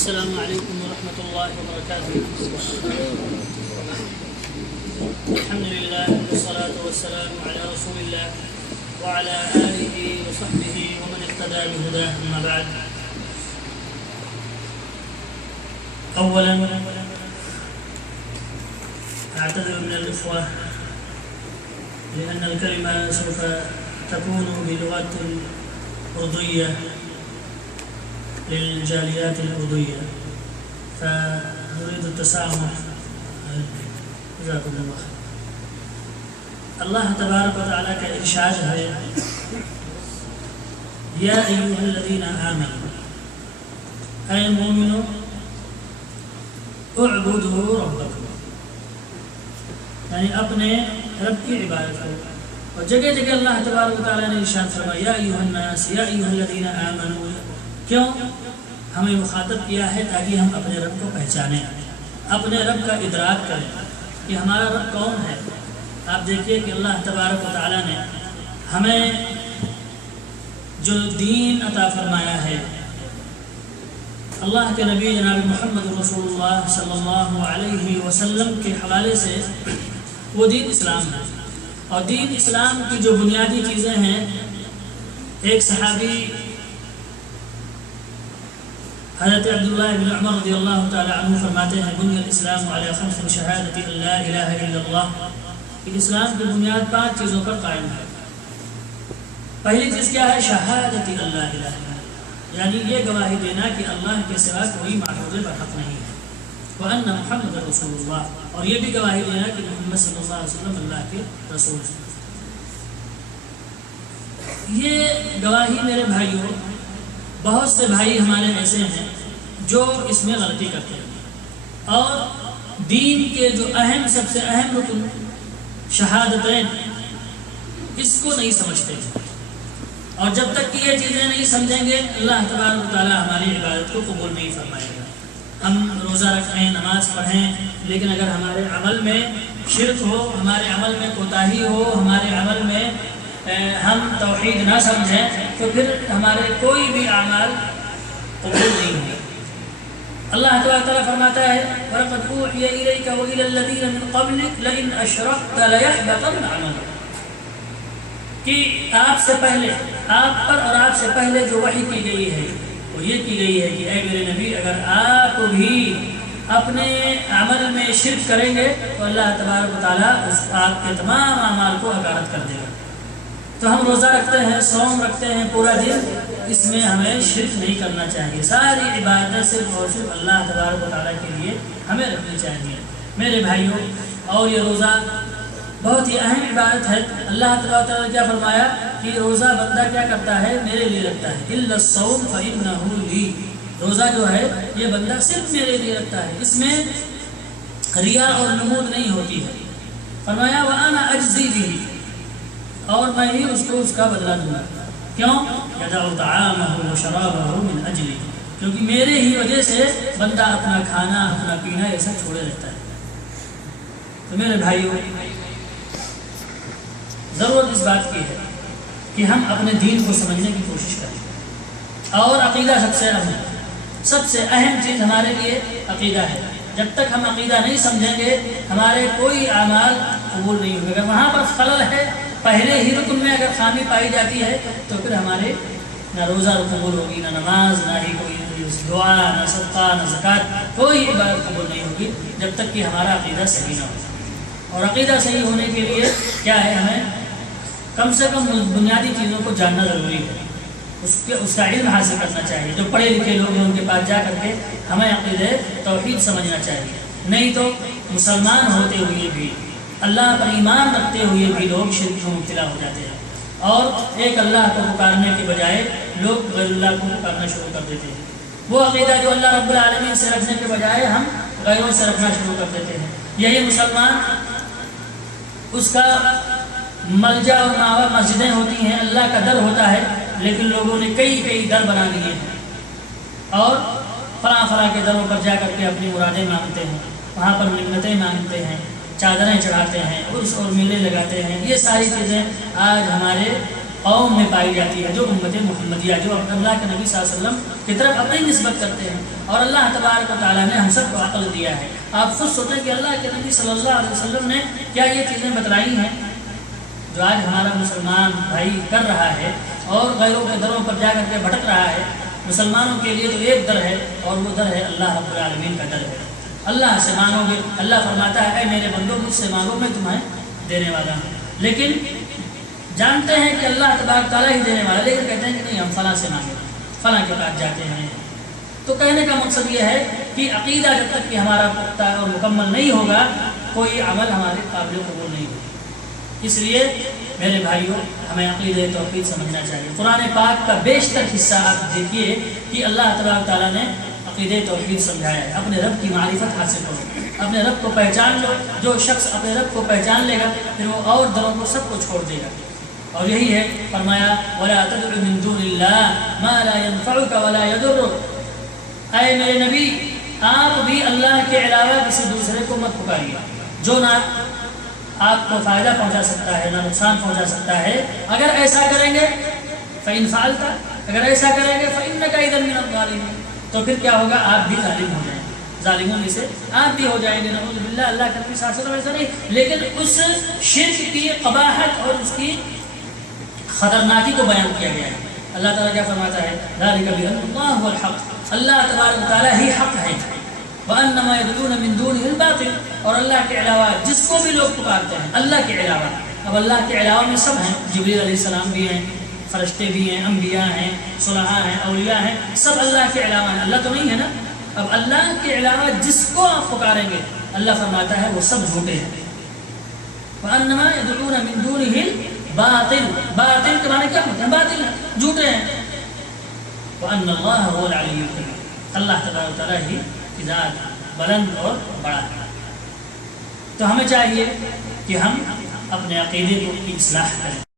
السلام عليكم ورحمة الله وبركاته. الحمد لله والصلاة والسلام على رسول الله وعلى آله وصحبه ومن اهتدى بهداه. أما بعد، أولا أعتذر من الإخوة لأن الكلمة سوف تكون بلغة أردية للجاليات الأردية، فنريد التسامح. جزاكم الله خير. اللہ تبارک و تعالیٰ کا ارشاد ہے یا ایھا الذین آمنوا، اے مومنو اعبدوا ربکم، یعنی اپنے رب کی عبادت کرو. اور جگہ جگہ اللہ تبارک و تعالیٰ نے ارشاد فرمایا یا ایھا الناس یا ایھا الذین آمنوا. کیوں ہمیں مخاطب کیا ہے؟ تاکہ ہم اپنے رب کو پہچانیں، اپنے رب کا ادراک کریں کہ ہمارا رب کون ہے. آپ دیکھیے کہ اللہ تبارک و تعالیٰ نے ہمیں جو دین عطا فرمایا ہے، اللہ کے نبی جناب محمد رسول اللہ صلی اللہ علیہ وسلم کے حوالے سے وہ دین اسلام ہے. اور دین اسلام کی جو بنیادی چیزیں ہیں، ایک صحابی حضرت عبداللہ بن عمر رضی اللہ تعالی عنہ فرماتے ہیں بنی الاسلام علی خمس شہادت ان لا الہ الا اللہ، کہ اسلام کی بنیاد 5 چیزوں پر قائم ہے. پہلی چیز کیا ہے؟ شہادت ان لا الہ الا اللہ، یعنی یہ گواہی دینا کہ اللہ کے سوا کوئی معبود برحق نہیں ہے، وان محمد رسول اللہ، اور یہ بھی گواہی دینا کہ محمد صلی اللہ علیہ وسلم اللہ کے رسول ہیں. یہ گواہی میرے بھائیوں، بہت سے بھائی ہمارے ایسے ہیں جو اس میں غلطی کرتے ہیں اور دین کے جو سب سے اہم رکن شہادتین اس کو نہیں سمجھتے. اور جب تک کہ یہ چیزیں نہیں سمجھیں گے اللہ تبارک و تعالیٰ ہماری عبادت کو قبول نہیں فرمائے گا. ہم روزہ رکھیں، نماز پڑھیں، لیکن اگر ہمارے عمل میں شرک ہو، ہمارے عمل میں کوتاہی ہو، ہمارے عمل میں ہم توحید نہ سمجھیں، تو پھر ہمارے کوئی بھی اعمال قبول نہیں ہوں گے. اللہ تعالیٰ فرماتا ہے وَلَقَدْ أُوحِيَ إِلَيْكَ وَإِلَى الَّذِينَ مِنْ قَبْلِكَ لَئِنْ أَشْرَكْتَ لَيَحْبَطَنَّ عَمَلُكَ، کہ آپ سے پہلے، آپ پر اور آپ سے پہلے جو وحی کی گئی ہے وہ یہ کی گئی ہے کہ اے میرے نبی، اگر آپ بھی اپنے عمل میں شرک کریں گے تو اللہ تبارک و تعالیٰ آپ کے تمام اعمال کو حقارت کر دے گا. تو ہم روزہ رکھتے ہیں، صوم رکھتے ہیں پورا دن، اس میں ہمیں شرک نہیں کرنا چاہیے. ساری عبادتیں صرف اور صرف اللہ تبارک و تعالیٰ کے لیے ہمیں رکھنی چاہیے میرے بھائیوں. اور یہ روزہ بہت ہی اہم عبادت ہے. اللہ تبارک و تعالیٰ نے کیا فرمایا کہ روزہ بندہ کیا کرتا ہے؟ میرے لیے رکھتا ہے. إِلَّا الصَّوْمَ فَإِنَّهُ لِي، روزہ جو ہے یہ بندہ صرف میرے لیے رکھتا ہے، اس میں ریا اور نمود نہیں ہوتی ہے. فرمایا وَأَنَا أَجْزِي بِهِ، اور میں ہی اس کو اس کا بدلہ دوں گا. کیوں؟ يَدَعُ طَعَامَهُ وَشَرَابَهُ مِنْ أَجْلِي، کیونکہ میرے ہی وجہ سے بندہ اپنا کھانا، اپنا پینا یہ سب چھوڑے رکھتا ہے. تو میرے بھائیوں، ضرورت اس بات کی ہے کہ ہم اپنے دین کو سمجھنے کی کوشش کریں. اور عقیدہ سب سے اہم ہے. سب سے اہم چیز ہمارے لیے عقیدہ ہے. جب تک ہم عقیدہ نہیں سمجھیں گے ہمارے کوئی اعمال قبول نہیں ہوں گے. اگر وہاں پر خلل ہے، پہلے ہی رکن میں اگر خامی پائی جاتی ہے، تو پھر ہمارے نہ روزہ قبول ہوگی، نہ نماز، نہ ہی کوئی دعا، نہ صدقہ، نہ زکوٰۃ، کوئی عبادت قبول نہیں ہوگی جب تک کہ ہمارا عقیدہ صحیح نہ ہو. اور عقیدہ صحیح ہونے کے لیے کیا ہے؟ ہمیں کم سے کم بنیادی چیزوں کو جاننا ضروری ہے، اس کا علم حاصل کرنا چاہیے. جو پڑھے لکھے لوگ ہیں ان کے پاس جا کر کے ہمیں عقیدہ توحید سمجھنا چاہیے. نہیں تو مسلمان ہوتے ہوئے بھی، اللہ پر ایمان رکھتے ہوئے بھی لوگ شرک میں مبتلا ہو جاتے ہیں، اور ایک اللہ کو پکارنے کے بجائے لوگ غیر اللہ کو پکارنا شروع کر دیتے ہیں. وہ عقیدہ جو اللہ رب العالمین سے رکھنے کے بجائے ہم غیروں سے رکھنا شروع کر دیتے ہیں. یہی مسلمان، اس کا ملجا اور ماوا مسجدیں ہوتی ہیں، اللہ کا در ہوتا ہے، لیکن لوگوں نے کئی در بنا دیے ہیں اور فلاں کے دروں پر جا کر کے اپنی مرادیں مانگتے ہیں، وہاں پر منتیں مانگتے ہیں، چادریں چڑھاتے ہیں، عرس اور میلے لگاتے ہیں. یہ ساری چیزیں آج ہمارے قوم میں پائی جاتی ہے، جو امت محمدیہ، جو اللہ کے نبی صلی اللہ علیہ وسلم کی طرف اپنی نسبت کرتے ہیں۔ اور اللہ تبارک و تعالیٰ نے ہم سب کو عقل دیا ہے۔ آپ خود سوچیں کہ اللہ کے نبی صلی اللہ علیہ وسلم نے کیا یہ چیزیں بتلائی ہیں جو آج ہمارا مسلمان بھائی کر رہا ہے اور غیروں کے دروں پر جا کر کے بھٹک رہا ہے؟ مسلمانوں کے لیے تو ایک در ہے، اور وہ در ہے اللہ رب العالمین کا در ہے۔ اللہ سے مانگو گے، اللہ فرماتا ہے اے میرے بندو مجھ سے مانگو میں تمہیں دینے والا ہوں۔ لیکن جانتے ہیں کہ اللہ تبارک تعالیٰ ہی دینے والا، لیکن کہتے ہیں کہ نہیں ہم فلاں سے مانگیں، فلاں کے پاس جاتے ہیں۔ تو کہنے کا مقصد یہ ہے کہ عقیدہ جب تک کہ ہمارا پختہ اور مکمل نہیں ہوگا، کوئی عمل ہمارے قابل قبول نہیں ہوگا۔ اس لیے میرے بھائیوں، ہمیں عقیدہ توحید سمجھنا چاہیے۔ قرآن پاک کا بیشتر حصہ آپ دیکھیے کہ اللہ تبارک تعالیٰ نے عقیدہ توحید سمجھایا ہے۔ اپنے رب کی معرفت حاصل کرو، اپنے رب کو پہچان لو۔ جو شخص اپنے رب کو پہچان لے گا پھر وہ اور دروں کو سب کو چھوڑ دے گا۔ اور یہی ہے فرمایا وَلَا تَدْعُ مِن دُونِ اللَّهِ مَا لَا يَنفَعُكَ وَلَا يَضُرُّكَ۔ اے میرے نبی، آپ بھی اللہ کے علاوہ کسی دوسرے کو مت پکاریے جو نہ آپ کو فائدہ پہنچا سکتا ہے نہ نقصان پہنچا سکتا ہے۔ اگر ایسا کریں گے فَإِن فَعَلْتَ، اگر ایسا کریں گے فَإِنَّكَ إِذًا مِنَ الظَّالِمِينَ، تو پھر کیا ہوگا؟ آپ بھی ظالم ہو جائیں گے، ظالموں میں سے آپ بھی ہو جائیں گے۔ نعوذ باللہ، اللہ کا نبی صلی اللہ علیہ وسلم ایسا نہیں، لیکن اس شرک کی قباحت اور اس کی خطرناکی کو بیان کیا گیا ہے۔ اللہ تعالیٰ کیا فرماتا ہے؟ ذَلِكَ بِأَنَّ اللَّهَ هُوَ الْحَقُّ، اللہ تبارک تعالیٰ ہی حق ہے۔ وَأَنَّ مَا يَدْعُونَ مِن دُونِهِ الْبَاطِلُ، اور اللہ کے علاوہ جس کو بھی لوگ پکارتے ہیں اللہ کے علاوہ، اب اللہ کے علاوہ میں سب ہیں، جبریل علیہ السلام بھی ہیں، فرشتے بھی ہیں، انبیاء ہیں، صلحاء ہیں، اولیاء ہیں، سب اللہ کے علاوہ ہیں، اللہ تو نہیں ہے نا۔ اب اللہ کے علاوہ جس کو آپ پکاریں گے اللہ فرماتا ہے وہ سب جھوٹے ہیں۔ وَأَنَّ مَا يَدْعُونَ مِن دُونِهِ الْبَاطِلُ، باطل کے معنی کیا ہوتے ہیں؟ باطل ہیں، جھوٹے ہیں۔ وَأَنَّ اللَّهَ هُوَ الْعَلِيُّ الْكَبِيرُ، اللہ تبارک و تعالیٰ ہی کی ذات بلند اور بڑا ہے۔ تو ہمیں چاہیے کہ ہم اپنے عقیدے کو کی اصلاح کریں۔